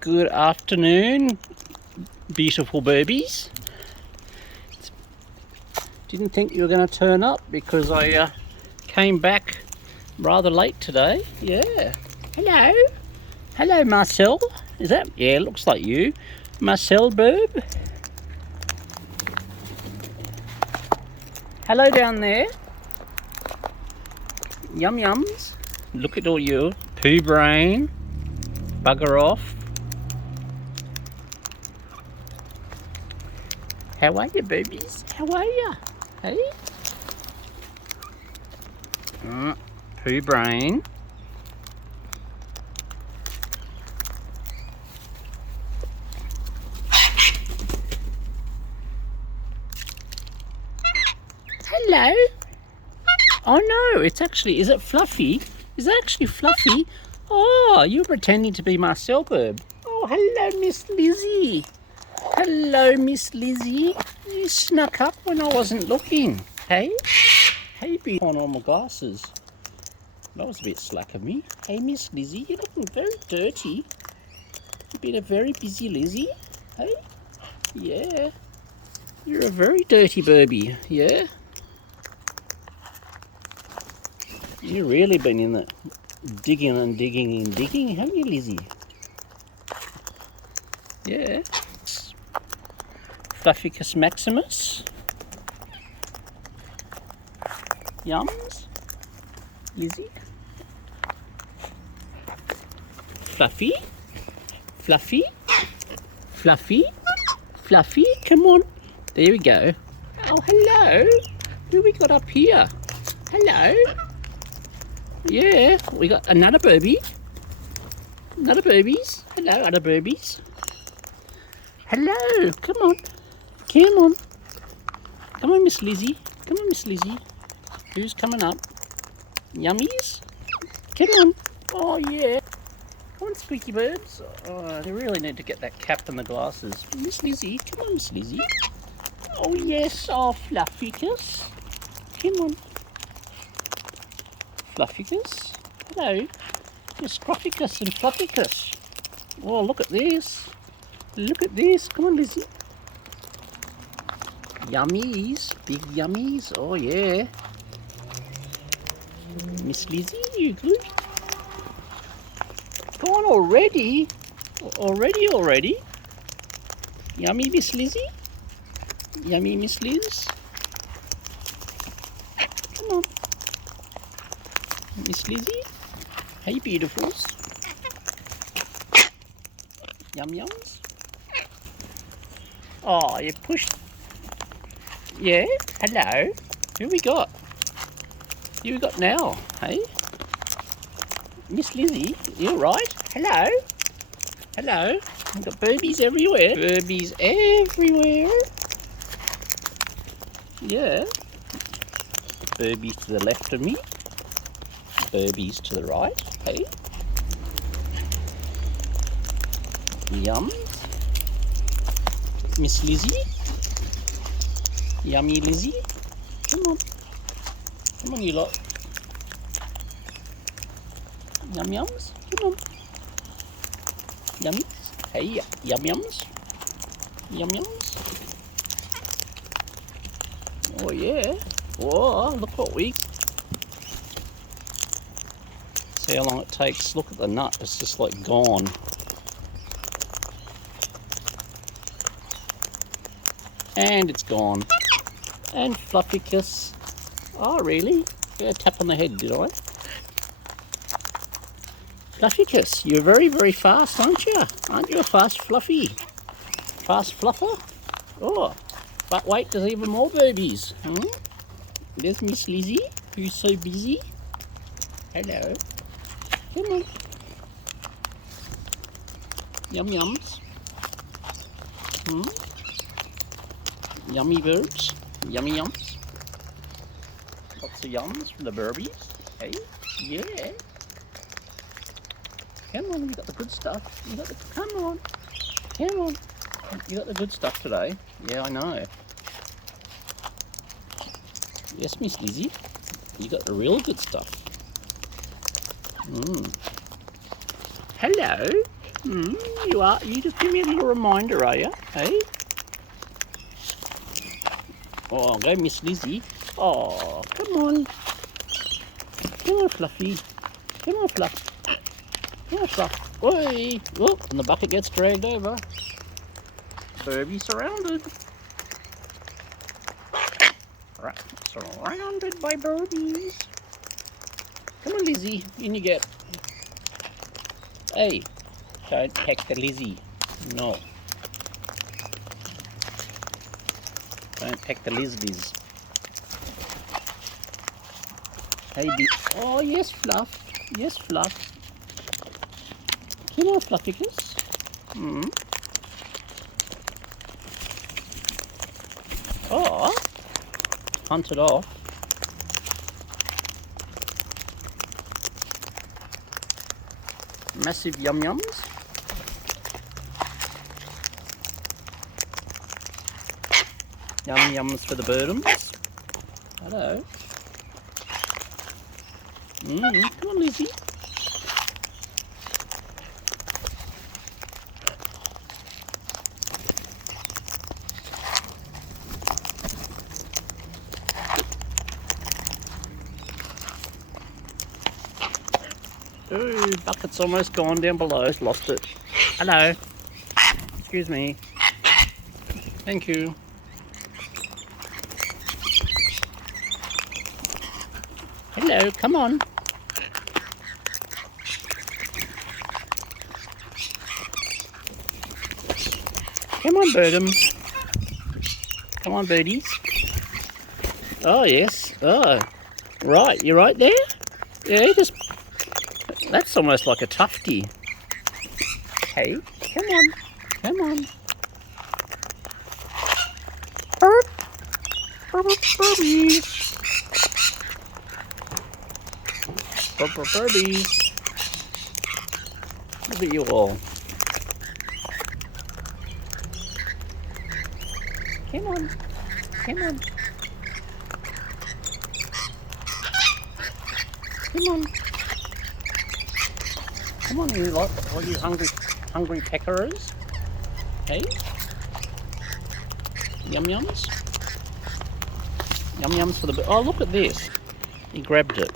Good afternoon, beautiful Birbies. Didn't think you were going to turn up because I came back rather late today. Yeah. Hello. Hello, Marcel. Is that? Yeah, looks like you. Marcel Burb. Hello down there. Yum yums. Look at all you. Poo brain. Bugger off. How are you, babies? How are you? Hey? Poo brain. Hello. Oh no, it's actually, is it Fluffy? Is it actually Fluffy? Oh, you're pretending to be Marcel Burb. Oh, hello, Miss Lizzie. Hello, Miss Lizzie. You snuck up when I wasn't looking. Hey? Hey, be on all my glasses. That was a bit slack of me. Hey, Miss Lizzie, you're looking very dirty. You've been a very busy Lizzie. Hey? Yeah. You're a very dirty Burbie. Yeah? You've really been in the digging and digging and digging, haven't you, Lizzie? Yeah. Flufficus maximus. Yums. Lizzie. Fluffy. Fluffy. Fluffy. Fluffy. Come on. There we go. Oh, hello. Who we got up here? Hello. Yeah, we got another Burbie. Another Burbies. Hello, other Burbies. Hello. Come on. Come on. Come on, Miss Lizzie. Come on, Miss Lizzie. Who's coming up? Yummies? Come on. Oh, yeah. Come on, Squeaky Birbs. Oh, they really need to get that cap and the glasses. Miss Lizzie. Come on, Miss Lizzie. Oh, yes. Oh, Flufficus. Come on. Flufficus. Hello. You're Scrufficus and Flufficus. Oh, look at this. Look at this. Come on, Lizzie. Yummies. Big yummies. Oh, yeah. Miss Lizzie, you good? Go on already. Already. Yummy, Miss Lizzie. Yummy, Miss Liz. Come on. Miss Lizzie. Hey, beautifuls. Yum yums. Oh, you pushed. Yeah, hello. Who we got? Who we got now? Hey? Miss Lizzie, you right? Hello? Hello? We've got Burbies everywhere. Burbies everywhere. Yeah. Burbies to the left of me. Burbies to the right. Hey? Yum. Miss Lizzie. Yummy Lizzie. Come on. Come on, you lot. Yum yums. Come on. Yummies. Hey, yum yums. Yum yums. Oh, yeah. Whoa, look what we... See how long it takes. Look at the nut. It's just like gone. And it's gone. And Flufficus. Oh, really? Yeah, tap on the head, did I? Flufficus, you're very, very fast, aren't you? Aren't you a fast Fluffy? Fast Fluffer? Oh, but wait, there's even more Burbies. There's Miss Lizzie, who's so busy. Hello. Come on. Yum yums. Yummy Birbs. Yummy yums. Lots of yums from the Burbies. Hey? Yeah. Come on, you got the good stuff. You got the... Come on. Come on. You got the good stuff today. Yeah, I know. Yes, Miss Lizzie. You got the real good stuff. Hello. You are. You just give me a little reminder, are you? Hey? Oh, go Miss Lizzie. Oh, come on. Come on, Fluffy. Come on, Fluff. Come on, Fluff. Oi! Look, and the bucket gets dragged over. Birbs surrounded. Right, surrounded by birdies. Come on, Lizzie. In you get. Hey, don't peck the Lizzie. No. Don't peck the Liz. Hey, oh, yes, Fluff. Yes, Fluff. Come on, Fluffycus. Oh, hunted off. Massive yum-yums. Yum-yums for the Birbs. Hello. Come on, Lizzie. Ooh, bucket's almost gone down below. Lost it. Hello. Excuse me. Thank you. Hello, come on. Come on, Birdums. Come on, birdies. Oh, yes. Oh, right. You're right there? Yeah, just... That's almost like a tufty. Hey, come on. Come on. Birbies. Birbies. Look at you all. Come on. Come on. Come on. Come on, you lot. All you hungry peckerers. Hey? Yum-yums. Yum-yums for the... Oh, look at this. He grabbed it.